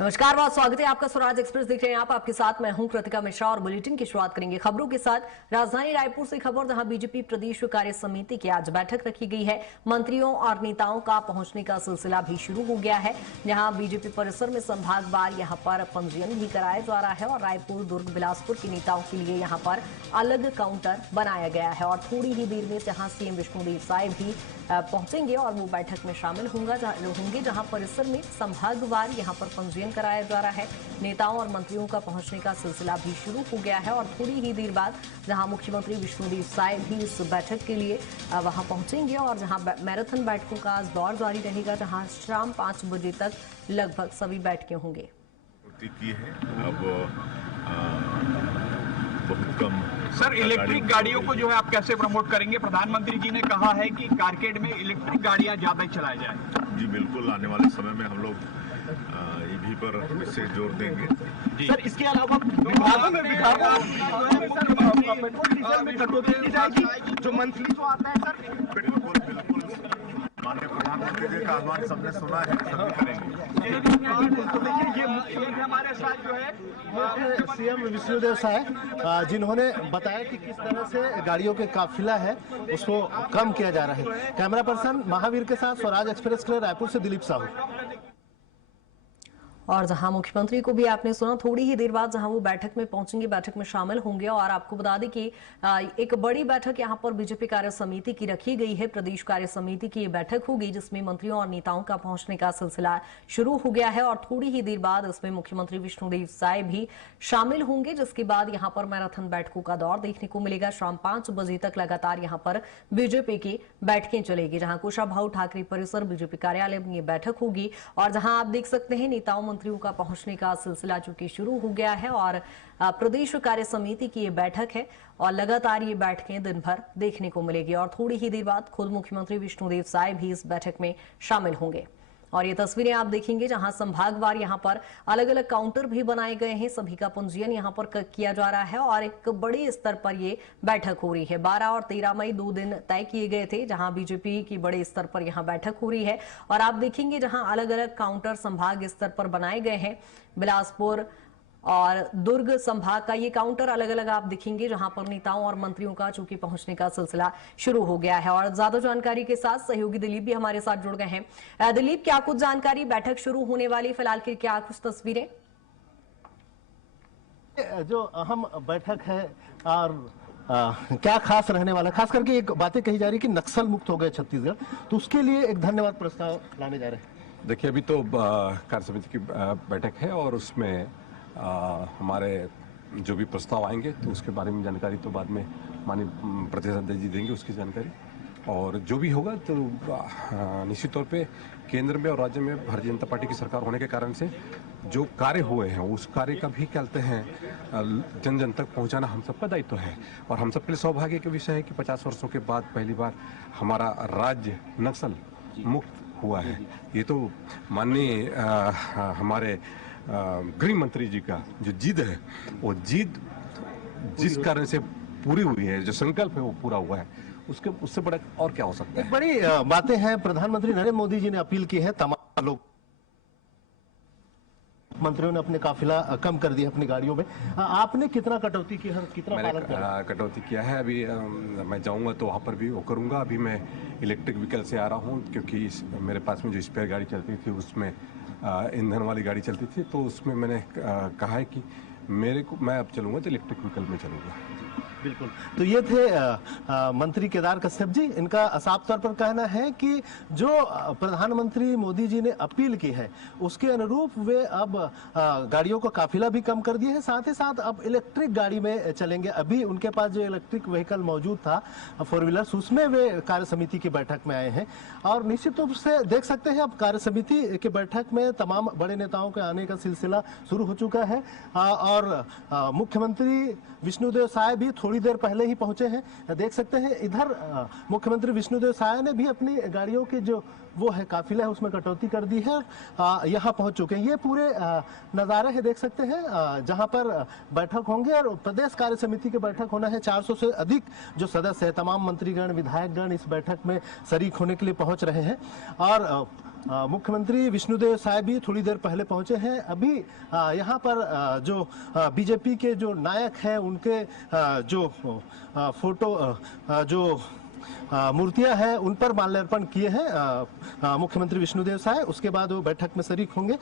नमस्कार, बहुत स्वागत है आपका स्वराज एक्सप्रेस देख रहे हैं आप। आपके साथ मैं हूं कृतिका मिश्रा और बुलेटिन की शुरुआत करेंगे खबरों के साथ। राजधानी रायपुर से खबर, जहां बीजेपी प्रदेश कार्य समिति की आज बैठक रखी गई है। मंत्रियों और नेताओं का पहुंचने का सिलसिला भी शुरू हो गया है। जहां बीजेपी परिसर में संभागवार यहां पर पंजीयन भी कराया जा रहा है और रायपुर, दुर्ग, बिलासपुर के नेताओं के लिए यहां पर अलग काउंटर बनाया गया है। और थोड़ी ही देर में जहां सीएम विष्णुदेव साय भी पहुंचेंगे और वो बैठक में शामिल होंगे, जहां परिसर में संभागवार यहां पर पंजीयन कराया जा रहा है। नेताओं और मंत्रियों का पहुंचने का सिलसिला भी शुरू हो गया है और थोड़ी ही देर बाद जहां मुख्यमंत्री विष्णुदेव साय भी इस बैठक के लिए वहां पहुंचेंगे और जहां मैराथन बैठकों का दौर जारी रहेगा, जहां शाम 5 बजे तक लगभग सभी बैठकें होंगे। बहुत कम। सर, इलेक्ट्रिक गाड़ियों को जो है आप कैसे प्रमोट करेंगे? प्रधानमंत्री जी ने कहा है कि कारकेड में इलेक्ट्रिक गाड़ियां ज्यादा चलाई जाए। जी बिल्कुल, आने वाले समय में हम लोग ईवी पर विशेष जोर देंगे। सर, इसके अलावा विभागों में कटौती की जाएगी जो मंथली जो आता है। सर बिल्कुल बिल्कुल, माननीय प्रधानमंत्री जी का आह्वान सबने सुना है, सभी करेंगे। तो देखिए, ये हमारे साथ जो है सीएम विष्णुदेव साय, जिन्होंने बताया कि किस तरह से गाड़ियों के काफिला है उसको कम किया जा रहा है। कैमरा पर्सन महावीर के साथ स्वराज एक्सप्रेस के लिए रायपुर से दिलीप साहू। और जहां मुख्यमंत्री को भी आपने सुना, थोड़ी ही देर बाद जहां वो बैठक में पहुंचेंगे, बैठक में शामिल होंगे। और आपको बता दें कि एक बड़ी बैठक यहां पर बीजेपी कार्य समिति की रखी गई है। प्रदेश कार्य समिति की ये बैठक होगी जिसमें मंत्रियों और नेताओं का पहुंचने का सिलसिला शुरू हो गया है और थोड़ी ही देर बाद इसमें मुख्यमंत्री विष्णुदेव साय भी शामिल होंगे, जिसके बाद यहां पर मैराथन बैठकों का दौर देखने को मिलेगा। शाम 5 बजे तक लगातार यहां पर बीजेपी की बैठकें चलेगी, जहां कुशाभाऊ ठाकरे परिसर बीजेपी कार्यालय में ये बैठक होगी। और जहां आप देख सकते हैं नेताओं मंत्रियों का पहुंचने का सिलसिला चूंकि शुरू हो गया है और प्रदेश कार्य समिति की ये बैठक है और लगातार ये बैठकें दिन भर देखने को मिलेगी। और थोड़ी ही देर बाद खुद मुख्यमंत्री विष्णुदेव साय भी इस बैठक में शामिल होंगे। और ये तस्वीरें आप देखेंगे जहां संभागवार यहां पर अलग अलग काउंटर भी बनाए गए हैं। सभी का पंजीयन यहां पर किया जा रहा है और एक बड़े स्तर पर ये बैठक हो रही है। 12 और 13 मई 2 दिन तय किए गए थे जहां बीजेपी की बड़े स्तर पर यहां बैठक हो रही है। और आप देखेंगे जहां अलग अलग काउंटर संभाग स्तर पर बनाए गए हैं। बिलासपुर और दुर्ग संभाग का ये काउंटर अलग अलग आप दिखेंगे, जहां पर नेताओं और मंत्रियों का चूंकि पहुंचने का सिलसिला शुरू हो गया है। और ज्यादा जानकारी के साथ सहयोगी दिलीप भी हमारे साथ जुड़ गए हैं। दिलीप, क्या कुछ जानकारी, बैठक शुरू होने वाली फिलहाल की क्या कुछ तस्वीरें? जो अहम बैठक है और क्या खास रहने वाला, खास करके एक बातें कही जा रही कि नक्सल मुक्त हो गए छत्तीसगढ़, तो उसके लिए एक धन्यवाद प्रस्ताव लाने जा रहे हैं। देखिए, अभी तो कार्य समिति की बैठक है और उसमें हमारे जो भी प्रस्ताव आएंगे तो उसके बारे में जानकारी तो बाद में माननीय प्रतिनिधि जी देंगे उसकी जानकारी। और जो भी होगा तो निश्चित तौर पे केंद्र में और राज्य में भारतीय जनता पार्टी की सरकार होने के कारण से जो कार्य हुए हैं उस कार्य का भी कहते हैं जन जन तक पहुंचाना हम सबका दायित्व है। और हम सबके लिए सौभाग्य का विषय है कि 50 वर्षों के बाद पहली बार हमारा राज्य नक्सल मुक्त हुआ है। ये तो माननीय हमारे गृह मंत्री जी का जो जिद है, वो जिद जिस कारण से पूरी हुई है, जो संकल्प है वो पूरा हुआ है, उससे बड़ा और क्या हो सकता है। एक बड़ी बातें हैं, प्रधानमंत्री नरेंद्र मोदी जी ने अपील की है तमाम लोग, मंत्रियों ने अपने काफिला कम कर दिया अपनी गाड़ियों में। आपने कितना कटौती की है, कितना पालन किया? कटौती किया है। अभी मैं जाऊंगा तो वहां पर भी वो करूंगा। अभी मैं इलेक्ट्रिक व्हीकल से आ रहा हूं क्योंकि मेरे पास में जो स्पेयर गाड़ी चलती थी उसमें ईंधन वाली गाड़ी चलती थी, तो उसमें मैंने कहा है कि मैं अब चलूंगा तो इलेक्ट्रिक व्हीकल में चलूंगा। बिल्कुल। तो ये थे मंत्री केदार कश्यप जी। इनका साफ तौर पर कहना है कि जो प्रधानमंत्री मोदी जी ने अपील की है उसके अनुरूप वे अब गाड़ियों का काफिला भी कम कर दिए हैं, साथ ही साथ अब इलेक्ट्रिक गाड़ी में चलेंगे। अभी उनके पास जो इलेक्ट्रिक व्हीकल मौजूद था 4 व्हीलर्स, उसमें वे कार्य समिति की बैठक में आए हैं। और निश्चित रूप से देख सकते हैं अब कार्य समिति की बैठक में तमाम बड़े नेताओं के आने का सिलसिला शुरू हो चुका है। और मुख्यमंत्री विष्णुदेव साय भी थोड़ी देर पहले ही पहुंचे हैं। देख सकते हैं इधर मुख्यमंत्री विष्णुदेव साय ने भी अपनी गाड़ियों के जो वो है काफिला है उसमें कटौती कर दी है, यहाँ पहुंच चुके हैं। ये पूरे नज़ारे है, देख सकते हैं जहां पर बैठक होंगे। और प्रदेश कार्य समिति की बैठक होना है। 400 से अधिक जो सदस्य है, तमाम मंत्रीगण, विधायकगण इस बैठक में शरीक होने के लिए पहुंच रहे हैं। और मुख्यमंत्री विष्णुदेव साय भी थोड़ी देर पहले पहुंचे हैं। अभी यहाँ पर जो बीजेपी के जो नायक हैं उनके जो फोटो जो मूर्तियां हैं उन पर माल्यार्पण किए हैं मुख्यमंत्री विष्णुदेव साय। उसके बाद वो बैठक में शरीक होंगे।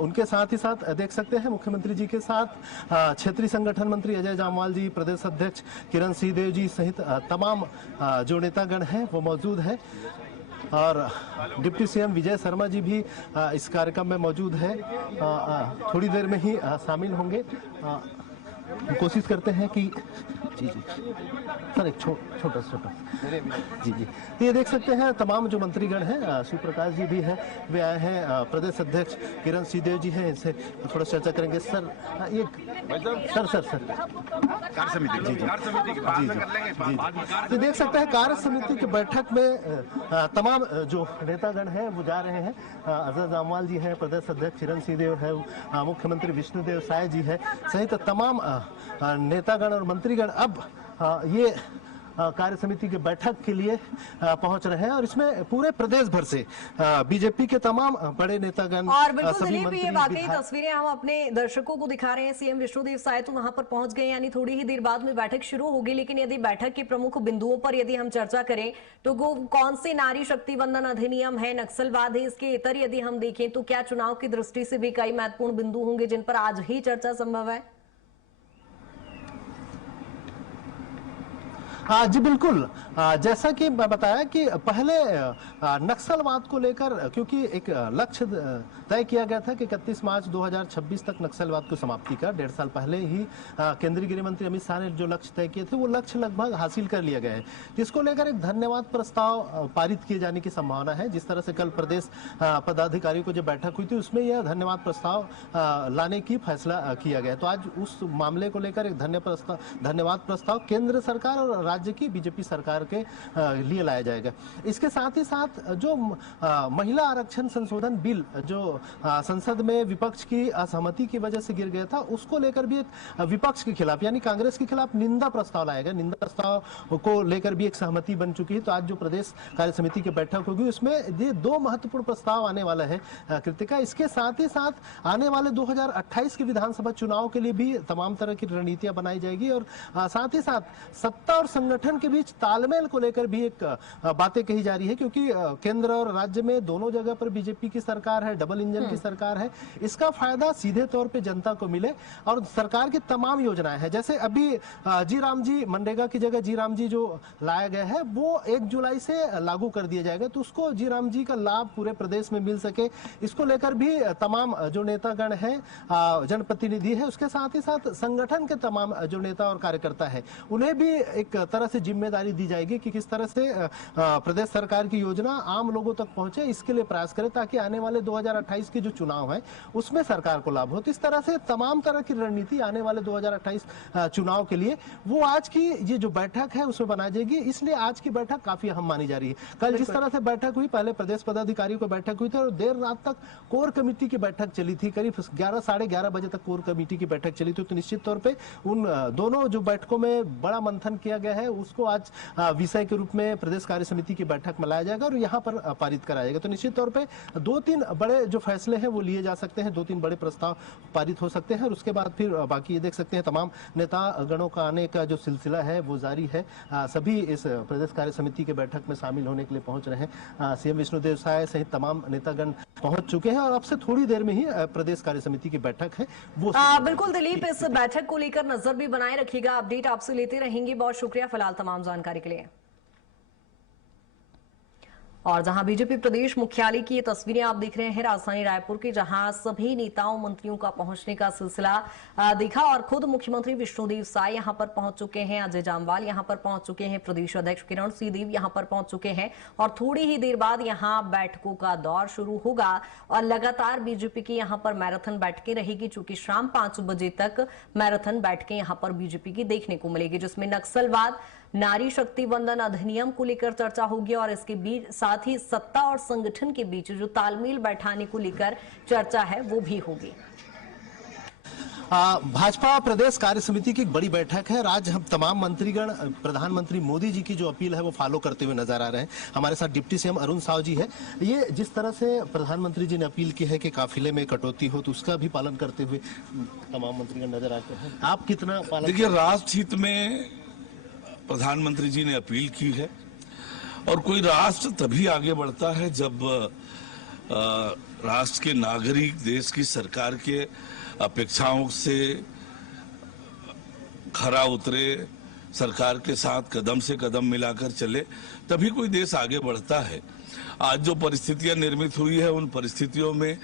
उनके साथ ही साथ देख सकते हैं मुख्यमंत्री जी के साथ क्षेत्रीय संगठन मंत्री अजय जामवाल जी, प्रदेश अध्यक्ष किरण सिंहदेव जी सहित तमाम जो नेतागण हैं वो मौजूद हैं और डिप्टी सीएम विजय शर्मा जी भी इस कार्यक्रम में मौजूद है। थोड़ी देर में ही शामिल होंगे। कोशिश करते हैं कि जी सर एक छोटा जी तो ये देख सकते हैं तमाम जो मंत्रीगण हैं, शिव प्रकाश जी भी हैं, वे आए हैं। प्रदेश अध्यक्ष किरण सिंहदेव जी हैं, इनसे थोड़ा चर्चा करेंगे। सर ये सर कार्य समिति तो देख सकते हैं कार्य समिति की बैठक में तमाम जो नेतागण हैं वो जा रहे हैं। अजय जामवाल जी हैं, प्रदेश अध्यक्ष किरण सिंहदेव है, मुख्यमंत्री विष्णुदेव साय जी है सहित तमाम नेतागण और मंत्रीगण अब ये कार्य समिति की बैठक के लिए पहुंच रहे हैं और इसमें पूरे प्रदेश भर से बीजेपी के तमाम बड़े नेतागण और बिल्कुल दिलीप, ये वाकई तस्वीरें हम अपने दर्शकों को दिखा रहे हैं। सीएम विष्णुदेव साय तो वहां पर पहुंच गए, यानी थोड़ी ही देर बाद में बैठक शुरू होगी। लेकिन यदि बैठक के प्रमुख बिंदुओं पर यदि हम चर्चा करें तो वो कौन से नारी शक्ति वंदन अधिनियम है, नक्सलवाद है, इसके इतर यदि हम देखें तो क्या चुनाव की दृष्टि से भी कई महत्वपूर्ण बिंदु होंगे जिन पर आज ही चर्चा संभव है? हाँ जी बिल्कुल, जैसा कि मैं बताया कि पहले नक्सलवाद को लेकर क्योंकि एक लक्ष्य तय किया गया था कि 31 मार्च 2026 तक नक्सलवाद को समाप्ति का 1.5 साल पहले ही केंद्रीय गृह मंत्री अमित शाह ने जो लक्ष्य तय किए थे वो लक्ष्य लगभग हासिल कर लिया गया है। जिसको लेकर एक धन्यवाद प्रस्ताव पारित किए जाने की संभावना है। जिस तरह से कल प्रदेश पदाधिकारियों को जो बैठक हुई थी उसमें यह धन्यवाद प्रस्ताव लाने की फैसला किया गया। तो आज उस मामले को लेकर एक धन्यवाद प्रस्ताव केंद्र सरकार और राज्य की बीजेपी सरकार के लिए लाया जाएगा। इसके साथ ही साथ जो महिला आरक्षण संशोधन बिल जो संसद में विपक्ष की असहमति की वजह से गिर गया था उसको लेकर भी एक विपक्ष के खिलाफ यानी कांग्रेस के खिलाफ निंदा प्रस्ताव लाया गया। निंदा प्रस्ताव को लेकर भी एक सहमति बन चुकी है। तो आज जो प्रदेश कार्य समिति की बैठक होगी उसमें ये 2 महत्वपूर्ण प्रस्ताव आने वाला है कृतिका। इसके साथ ही साथ आने वाले 2028 के विधानसभा चुनाव के लिए भी तमाम तरह की रणनीतियां बनाई जाएगी और साथ ही साथ सत्ता और संगठन के बीच तालमेल को लेकर भी एक बातें कही जा रही है क्योंकि केंद्र और राज्य में दोनों जगह पर बीजेपी की सरकार है, डबल इंजन की सरकार है। इसका फायदा सीधे तौर पे जनता को मिले और सरकार की तमाम योजनाएं हैं जैसे अभी जी राम जी मनरेगा की जगह जी राम जी जो लाया गया है वो 1 जुलाई से लागू कर दिया जाएगा। तो उसको जी राम जी का लाभ पूरे प्रदेश में मिल सके इसको लेकर भी तमाम जो नेतागण हैं, जनप्रतिनिधि है, उसके साथ ही साथ संगठन के तमाम जो नेता और कार्यकर्ता है उन्हें भी एक तरह से जिम्मेदारी दी जाएगी कि किस तरह से प्रदेश सरकार की योजना आम लोगों तक पहुंचे। इसके लिए प्रयास करें ताकि आने वाले 2028 के जो चुनाव है उसमें सरकार को लाभ हो। तो इस तरह से तमाम तरह की रणनीति आने वाले 2028 चुनाव के लिए वो आज की ये जो बैठक है उसमें बनाई जाएगी। इसलिए आज की बैठक काफी अहम मानी जा रही है। कल जिस तरह से बैठक हुई, पहले प्रदेश पदाधिकारियों की बैठक हुई थी और देर रात तक कोर कमेटी की बैठक चली थी, करीब 11 साढ़े 11 बजे तक कोर कमेटी की बैठक चली थी। तो निश्चित तौर पर उन दोनों जो बैठकों में बड़ा मंथन किया गया है उसको आज विषय के रूप में प्रदेश कार्य समिति की बैठक में लाया जाएगा और यहाँ पर पारित कराया जाएगा। तो निश्चित तौर पे 2-3 बड़े जो फैसले हैं वो लिए जा सकते हैं, 2-3 बड़े प्रस्ताव पारित हो सकते हैं और उसके बाद फिर बाकी ये देख सकते हैं तमाम नेता गणों का आने का जो सिलसिला है वो जारी है। सभी इस प्रदेश कार्य समिति के बैठक में शामिल होने के लिए पहुंच रहे हैं। सीएम विष्णुदेव साय सहित तमाम नेतागण पहुंच चुके हैं और अब से थोड़ी देर में ही प्रदेश कार्य समिति की बैठक है वो बिल्कुल दिलीप, इस बैठक को लेकर नजर भी बनाए रखिएगा, अपडेट आपसे लेते रहेंगे। बहुत शुक्रिया फिलहाल तमाम जानकारी के लिए। और जहां बीजेपी प्रदेश मुख्यालय की ये तस्वीरें आप देख रहे हैं राजधानी रायपुर की, जहां सभी नेताओं मंत्रियों का पहुंचने का सिलसिला दिखा और खुद मुख्यमंत्री विष्णुदेव साय यहां पर पहुंच चुके हैं, अजय जामवाल यहां पर पहुंच चुके हैं, प्रदेश अध्यक्ष किरण सिंहदेव यहां पर पहुंच चुके हैं और थोड़ी ही देर बाद यहां बैठकों का दौर शुरू होगा और लगातार बीजेपी की यहां पर मैराथन बैठकें रहेगी। चूंकि शाम 5 बजे तक मैराथन बैठकें यहां पर बीजेपी की देखने को मिलेगी जिसमें नक्सलवाद, नारी शक्ति वंदन अधिनियम को लेकर चर्चा होगी और इसके बीच साथ ही सत्ता और संगठन के बीच जो तालमेल बैठाने को लेकर चर्चा है वो भी होगी। भाजपा प्रदेश कार्य समिति की एक बड़ी बैठक है। आज हम तमाम मंत्रीगण प्रधानमंत्री मोदी जी की जो अपील है वो फॉलो करते हुए नजर आ रहे हैं। हमारे साथ डिप्टी सीएम अरुण साव जी है। ये जिस तरह से प्रधानमंत्री जी ने अपील की है कि काफिले में कटौती हो, तो उसका भी पालन करते हुए तमाम मंत्रीगण नजर आते हैं। आप कितना पालन? देखिए, राष्ट्र हित में प्रधानमंत्री जी ने अपील की है और कोई राष्ट्र तभी आगे बढ़ता है जब राष्ट्र के नागरिक देश की सरकार के अपेक्षाओं से खरा उतरे, सरकार के साथ कदम से कदम मिलाकर चले, तभी कोई देश आगे बढ़ता है। आज जो परिस्थितियां निर्मित हुई है, उन परिस्थितियों में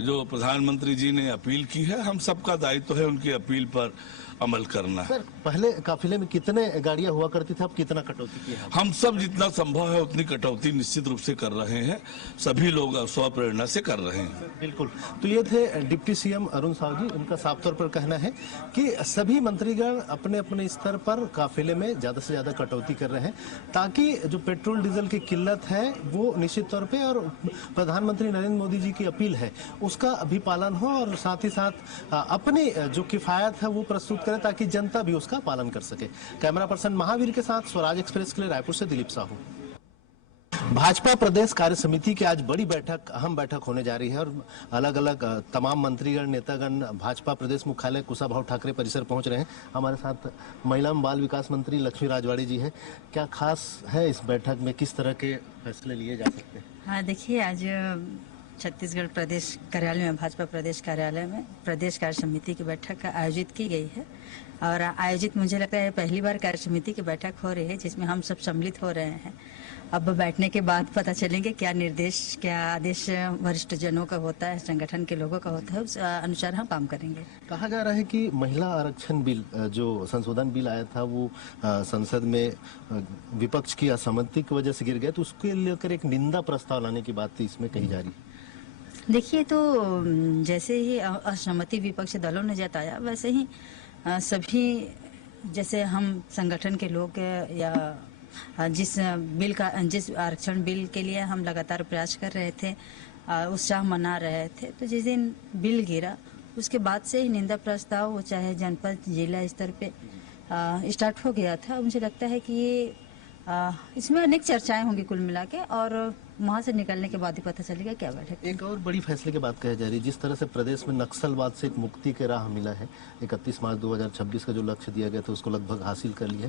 जो प्रधानमंत्री जी ने अपील की है, हम सबका दायित्व है उनकी अपील पर अमल करना है। सर, पहले काफिले में कितने गाड़ियां हुआ करती थी, अब कितना कटौती की है? हम सब जितना संभव है उतनी कटौती निश्चित रूप से कर रहे हैं। सभी लोग स्वप्रेरणा से कर रहे हैं। बिल्कुल। तो ये थे डिप्टी सीएम अरुण साव जी। उनका साफ तौर पर कहना है कि सभी मंत्रीगण अपने अपने स्तर पर काफिले में ज्यादा से ज्यादा कटौती कर रहे हैं, ताकि जो पेट्रोल डीजल की किल्लत है वो निश्चित तौर पे, और प्रधानमंत्री नरेंद्र मोदी जी की अपील है उसका भी पालन हो, और साथ ही साथ अपनी जो किफायत है वो प्रस्तुत करें ताकि जनता भी उसका पालन कर सके। कैमरा पर्सन महावीर के साथ स्वराज एक्सप्रेस के लिए रायपुर से दिलीप साहू। भाजपा प्रदेश कार्य समिति की आज बड़ी बैठक, अहम बैठक होने जा रही है और अलग अलग तमाम मंत्रीगण नेतागण भाजपा प्रदेश मुख्यालय कुशाभाऊ ठाकरे परिसर पहुंच रहे हैं। हमारे साथ महिला एवं बाल विकास मंत्री लक्ष्मी राजवाड़ी जी है। क्या खास है इस बैठक में, किस तरह के फैसले लिए जा सकते हैं? हाँ, देखिए, आज छत्तीसगढ़ प्रदेश कार्यालय में, भाजपा प्रदेश कार्यालय में प्रदेश कार्य समिति की बैठक आयोजित की गई है। और आयोजित मुझे लगता है पहली बार कार्य समिति की बैठक हो रही है जिसमें हम सब सम्मिलित हो रहे हैं। अब बैठने के बाद पता चलेंगे क्या निर्देश, क्या आदेश वरिष्ठ जनों का होता है, संगठन के लोगों का होता है, उस अनुसार हम काम करेंगे। कहा जा रहा है कि महिला आरक्षण बिल, जो संशोधन बिल आया था, वो संसद में विपक्ष की असहमति की वजह से गिर गया, तो उसके लेकर एक निंदा प्रस्ताव लाने की बात इसमें कही जा रही है। देखिए, तो जैसे ही असहमति विपक्षी दलों ने जताया, वैसे ही सभी, जैसे हम संगठन के लोग या जिस आरक्षण बिल के लिए हम लगातार प्रयास कर रहे थे, उत्साह मना रहे थे, तो जिस दिन बिल गिरा उसके बाद से ही निंदा प्रस्ताव, वो चाहे जनपद जिला स्तर पे स्टार्ट हो गया था। मुझे लगता है कि ये इसमें अनेक चर्चाएं होंगी कुल मिला के, और वहां से निकलने के बाद ही पता चलेगा क्या बैठक। एक और बड़ी फैसले की बात कही जा रही है, जिस तरह से प्रदेश में नक्सलवाद से एक मुक्ति के राह मिला है, 31 मार्च 2026 का जो लक्ष्य दिया गया था उसको लगभग हासिल कर लिया है।